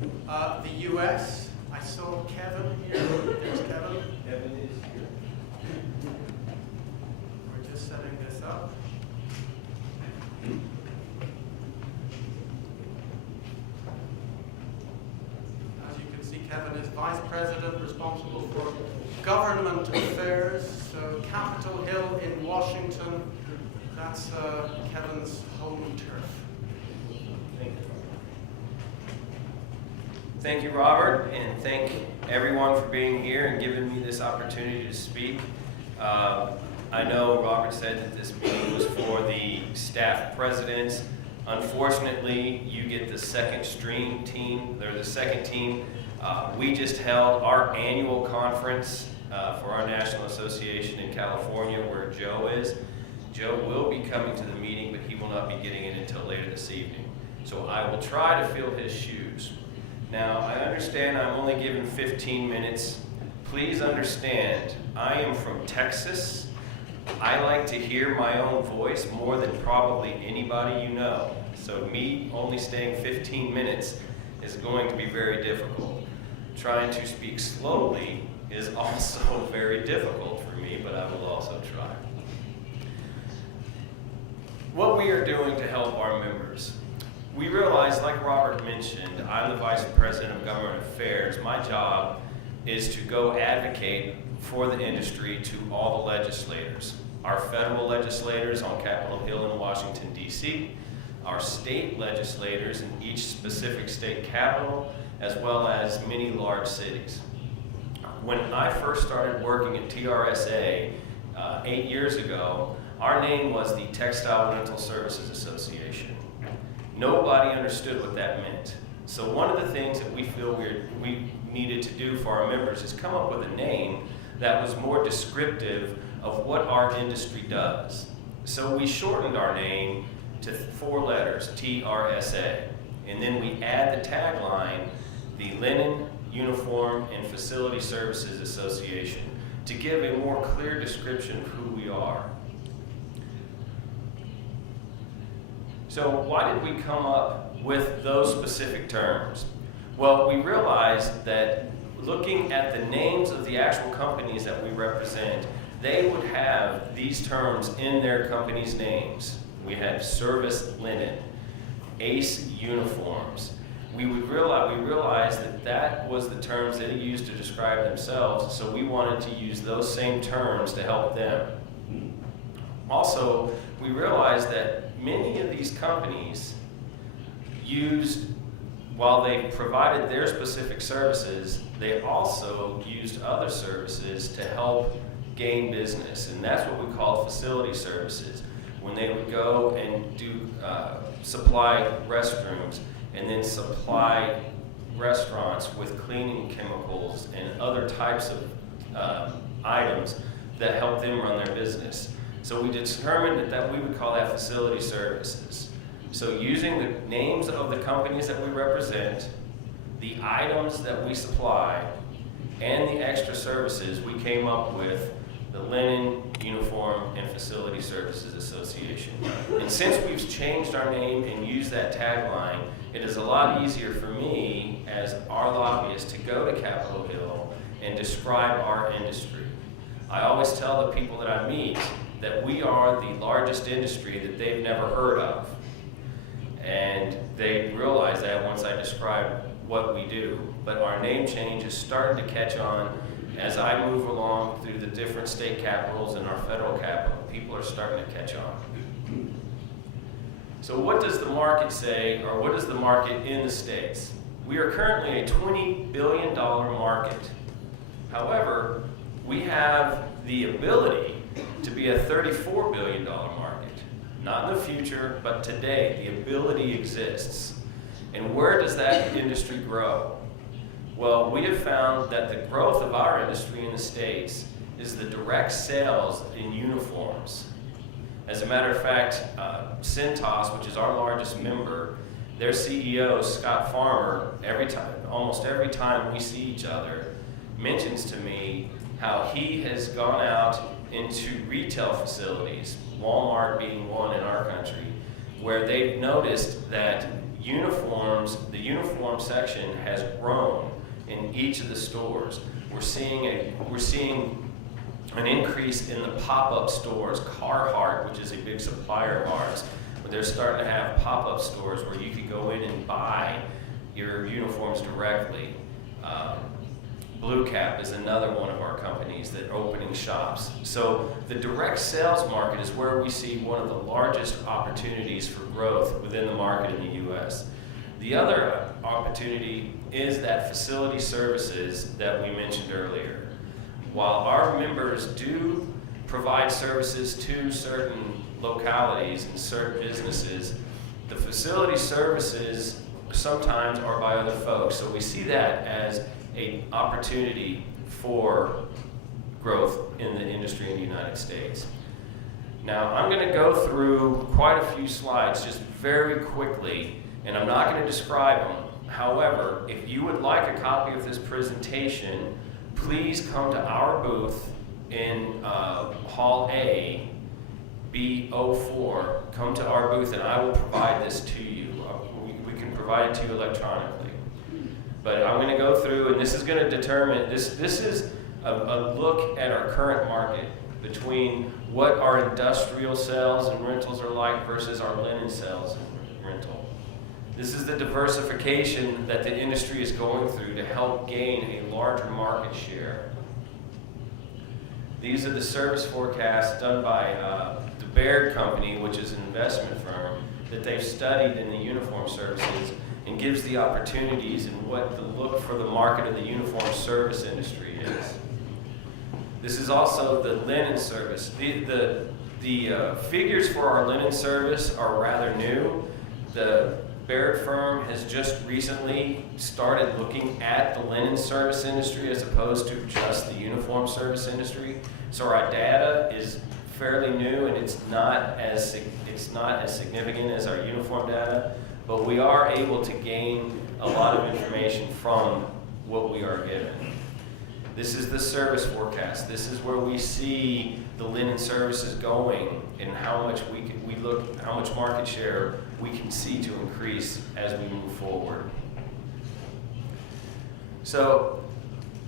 The U.S., I saw Kevin here. There's Kevin. Kevin is here. We're just setting this up. As you can see, Kevin is Vice President responsible for government affairs. So Capitol Hill in Washington, that's Kevin's home turf. Thank you, Robert, and thank everyone for being here and giving me this opportunity to speak. I know Robert said that this meeting was for the staff presidents. Unfortunately, you get the second stream team. They're the second team. We just held our annual conference for our National Association in California, where Joe is. Joe will be coming to the meeting, but he will not be getting it until later this evening. So I will try to fill his shoes. Now, I understand I'm only given 15 minutes. Please understand, I am from Texas. I like to hear my own voice more than probably anybody you know. So me only staying 15 minutes is going to be very difficult. Trying to speak slowly is also very difficult for me, but I will also try. What we are doing to help our members. We realize, like Robert mentioned, I'm the Vice President of Government Affairs. My job is to go advocate for the industry to all the legislators. Our federal legislators on Capitol Hill in Washington, D.C., our state legislators in each specific state capital, as well as many large cities. When I first started working at TRSA 8 years ago, our name was the Textile Rental Services Association. Nobody understood what that meant. So one of the things that we feel we needed to do for our members is come up with a name that was more descriptive of what our industry does. So we shortened our name to 4 letters, TRSA. And then we add the tagline, the Linen, Uniform, and Facility Services Association, to give a more clear description of who we are. So why did we come up with those specific terms? Well, we realized that looking at the names of the actual companies that we represent, they would have these terms in their company's names. We had Service Linen, ACE Uniforms. We realized that that was the terms they used to describe themselves, so we wanted to use those same terms to help them. Also, we realized that many of these companies used, while they provided their specific services, they also used other services to help gain business, and that's what we call facility services. When they would go and do supply restrooms and then supply restaurants with cleaning chemicals and other types of items that help them run their business. So we determined that we would call that facility services. So using the names of the companies that we represent, the items that we supply, and the extra services, we came up with the Linen, Uniform, and Facility Services Association. And since we've changed our name and used that tagline, it is a lot easier for me as our lobbyist to go to Capitol Hill and describe our industry. I always tell the people that I meet that we are the largest industry that they've never heard of. And they realize that once I describe what we do. But our name change is starting to catch on as I move along through the different state capitals and our federal capital. People are starting to catch on. So what does the market say, or what is the market in the States? We are currently a $20 billion market. However, we have the ability to be a $34 billion market. Not in the future, but today, the ability exists. And where does that industry grow? Well, we have found that the growth of our industry in the States is the direct sales in uniforms. As a matter of fact, Cintas, which is our largest member, their CEO, Scott Farmer, almost every time we see each other, mentions to me how he has gone out into retail facilities, Walmart being one in our country, where they've noticed that uniforms, the uniform section has grown in each of the stores. We're seeing an increase in the pop-up stores. Carhartt, which is a big supplier of ours, but they're starting to have pop-up stores where you could go in and buy your uniforms directly. Blue Cap is another one of our companies that are opening shops. So the direct sales market is where we see one of the largest opportunities for growth within the market in the U.S. The other opportunity is that facility services that we mentioned earlier. While our members do provide services to certain localities and certain businesses, the facility services sometimes are by other folks. So we see that as an opportunity for growth in the industry in the United States. Now, I'm going to go through quite a few slides just very quickly, and I'm not going to describe them. However, if you would like a copy of this presentation, please come to our booth in Hall A, B04. Come to our booth and I will provide this to you. We can provide it to you electronically. But I'm going to go through, and this is going to determine, this is a look at our current market between what our industrial sales and rentals are like versus our linen sales and rental. This is the diversification that the industry is going through to help gain a larger market share. These are the service forecasts done by the Baird Company, which is an investment firm, that they've studied in the uniform services and gives the opportunities and what the look for the market of the uniform service industry is. This is also the linen service. The figures for our linen service are rather new. The Baird firm has just recently started looking at the linen service industry as opposed to just the uniform service industry. So our data is fairly new, and it's not as significant as our uniform data, but we are able to gain a lot of information from what we are given. This is the service forecast. This is where we see the linen services going and how much how much market share we can see to increase as we move forward. So,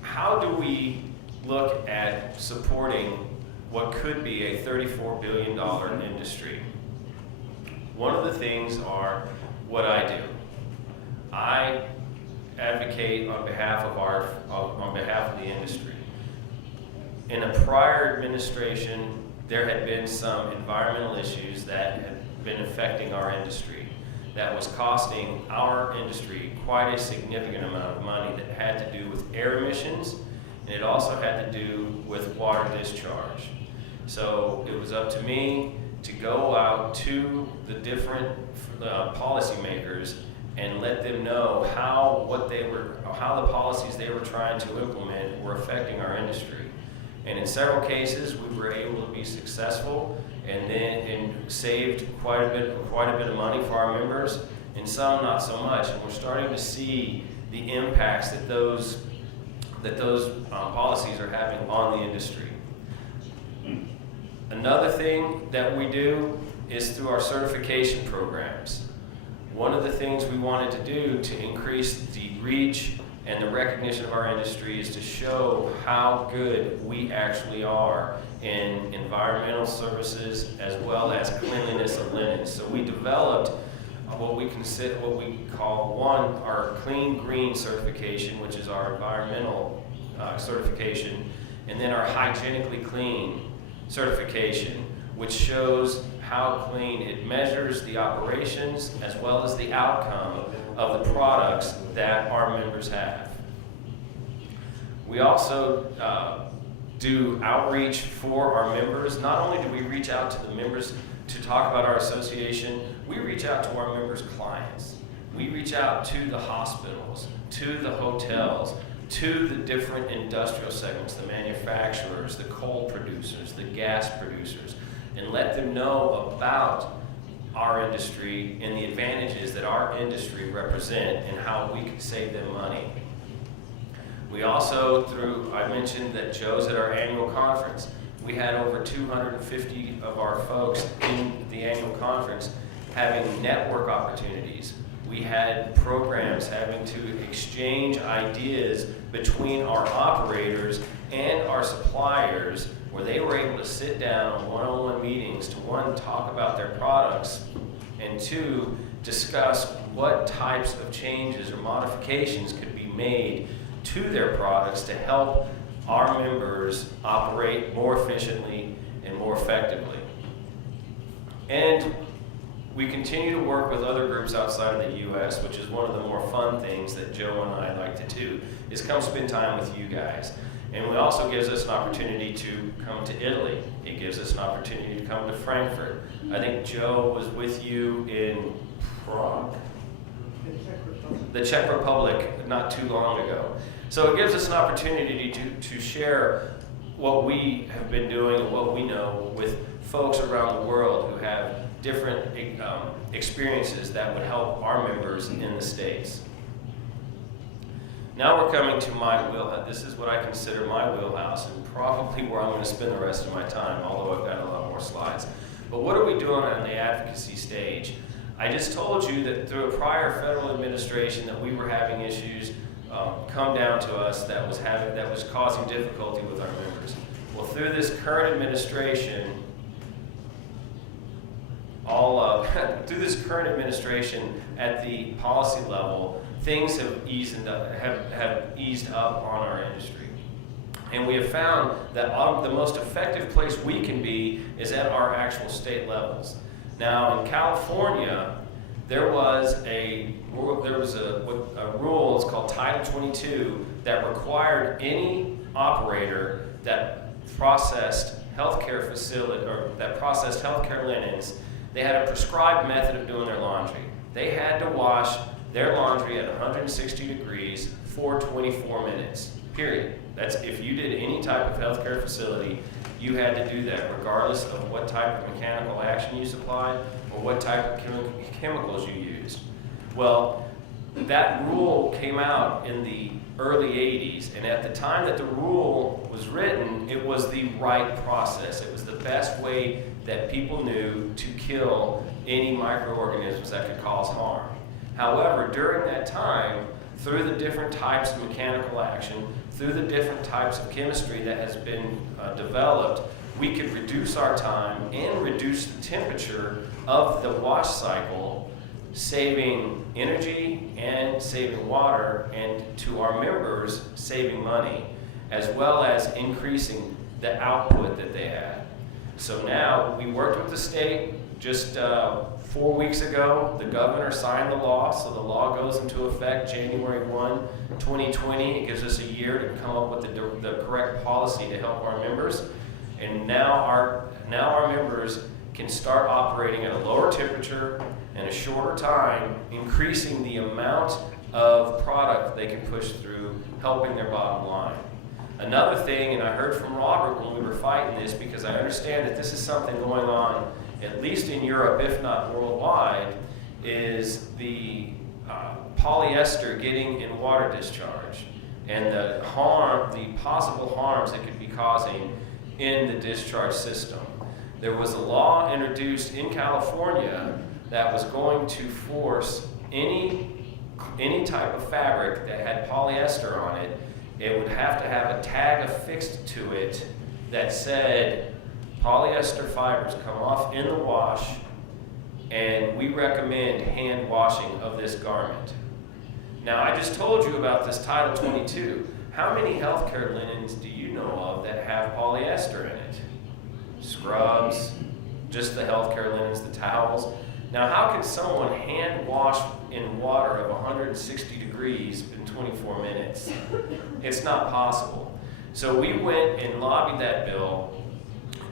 how do we look at supporting what could be a $34 billion industry? One of the things are what I do. I advocate on behalf of the industry. In a prior administration, there had been some environmental issues that had been affecting our industry that was costing our industry quite a significant amount of money that had to do with air emissions, and it also had to do with water discharge. So it was up to me to go out to the different policymakers and let them know how the policies they were trying to implement were affecting our industry. And in several cases, we were able to be successful and saved quite a bit of money for our members, and some not so much. And we're starting to see the impacts that those policies are having on the industry. Another thing that we do is through our certification programs. One of the things we wanted to do to increase the reach and the recognition of our industry is to show how good we actually are in environmental services as well as cleanliness of linen. So we developed what we call our Clean Green certification, which is our environmental certification, and then our Hygienically Clean certification, which shows how clean it measures the operations as well as the outcome of the products that our members have. We also do outreach for our members. Not only do we reach out to the members to talk about our association, we reach out to our members' clients. We reach out to the hospitals, to the hotels, to the different industrial segments, the manufacturers, the coal producers, the gas producers, and let them know about our industry and the advantages that our industry represent and how we can save them money. We also, I mentioned that Joe's at our annual conference. We had over 250 of our folks in the annual conference having network opportunities. We had programs having to exchange ideas between our operators and our suppliers, where they were able to sit down on one-on-one meetings to, one, talk about their products, and two, discuss what types of changes or modifications could be made to their products to help our members operate more efficiently and more effectively. And we continue to work with other groups outside of the U.S., which is one of the more fun things that Joe and I like to do, is come spend time with you guys. And it also gives us an opportunity to come to Italy. It gives us an opportunity to come to Frankfurt. I think Joe was with you in Prague? The Czech Republic not too long ago. So it gives us an opportunity to share what we have been doing and what we know with folks around the world who have different experiences that would help our members in the States. Now we're coming to my wheelhouse. This is what I consider my wheelhouse and probably where I'm going to spend the rest of my time, although I've got a lot more slides. But what are we doing on the advocacy stage? I just told you that through a prior federal administration that we were having issues come down to us that was causing difficulty with our members. Well, through this current administration, through this current administration at the policy level, things have eased up on our industry. And we have found that the most effective place we can be is at our actual state levels. Now, in California, there was a rule, it's called Title 22, that required any operator that processed healthcare linens, they had a prescribed method of doing their laundry. They had to wash their laundry at 160 degrees for 24 minutes, period. That's if you did any type of healthcare facility, you had to do that regardless of what type of mechanical action you supplied or what type of chemicals you used. Well, that rule came out in the early 80s, and at the time that the rule was written, it was the right process. It was the best way that people knew to kill any microorganisms that could cause harm. However, during that time, through the different types of mechanical action, through the different types of chemistry that has been developed, we could reduce our time and reduce the temperature of the wash cycle, saving energy and saving water, and to our members, saving money, as well as increasing the output that they had. So now, we worked with the state just 4 weeks ago. The governor signed the law, so the law goes into effect January 1, 2020. It gives us a year to come up with the correct policy to help our members. And now our members can start operating at a lower temperature and a shorter time, increasing the amount of product they can push through, helping their bottom line. Another thing, and I heard from Robert when we were fighting this, because I understand that this is something going on, at least in Europe, if not worldwide, is the polyester getting in water discharge and the possible harms it could be causing in the discharge system. There was a law introduced in California that was going to force any type of fabric that had polyester on it, it would have to have a tag affixed to it that said polyester fibers come off in the wash, and we recommend hand washing of this garment. Now, I just told you about this Title 22. How many healthcare linens do you know of that have polyester in it? Scrubs, just the healthcare linens, the towels. Now, how can someone hand wash in water of 160 degrees in 24 minutes? It's not possible. So we went and lobbied that bill,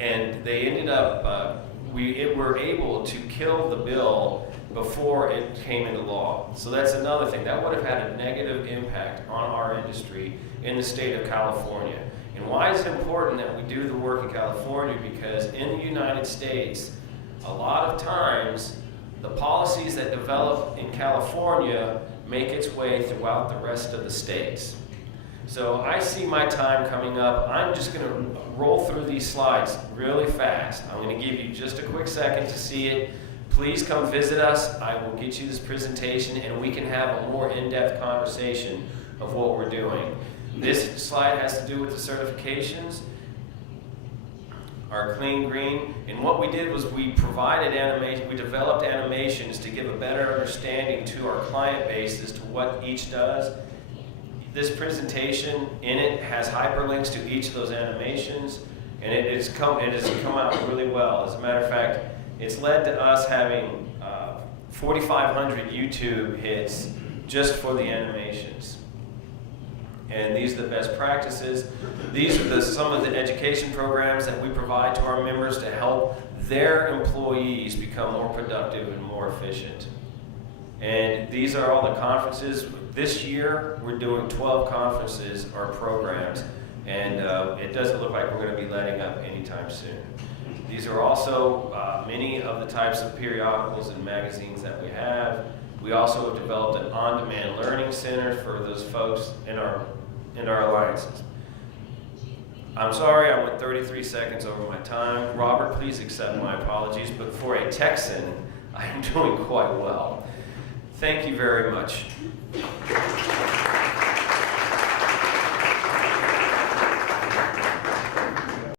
and they ended up, we were able to kill the bill before it came into law. So that's another thing. That would have had a negative impact on our industry in the state of California. And why is it important that we do the work in California? Because in the United States, a lot of times, the policies that develop in California make its way throughout the rest of the states. So I see my time coming up. I'm just going to roll through these slides really fast. I'm going to give you just a quick second to see it. please come visit us. I will get you this presentation and we can have a more in-depth conversation of what we're doing. This slide has to do with the certifications, our clean green, and what we did was we provided animation, we developed animations to give a better understanding to our client base as to what each does. This presentation in it has hyperlinks to each of those animations, and it has come out really well. As a matter of fact, it's led to us having 4,500 YouTube hits just for the animations. And these are the best practices. These are some of the education programs that we provide to our members to help their employees become more productive and more efficient. And these are all the conferences. This year, we're doing 12 conferences or programs, and it doesn't look like we're going to be letting up anytime soon. These are also many of the types of periodicals and magazines that we have. We also have developed an on-demand learning center for those folks in our alliances. I'm sorry I went 33 seconds over my time. Robert, please accept my apologies, but for a Texan, I am doing quite well. Thank you very much.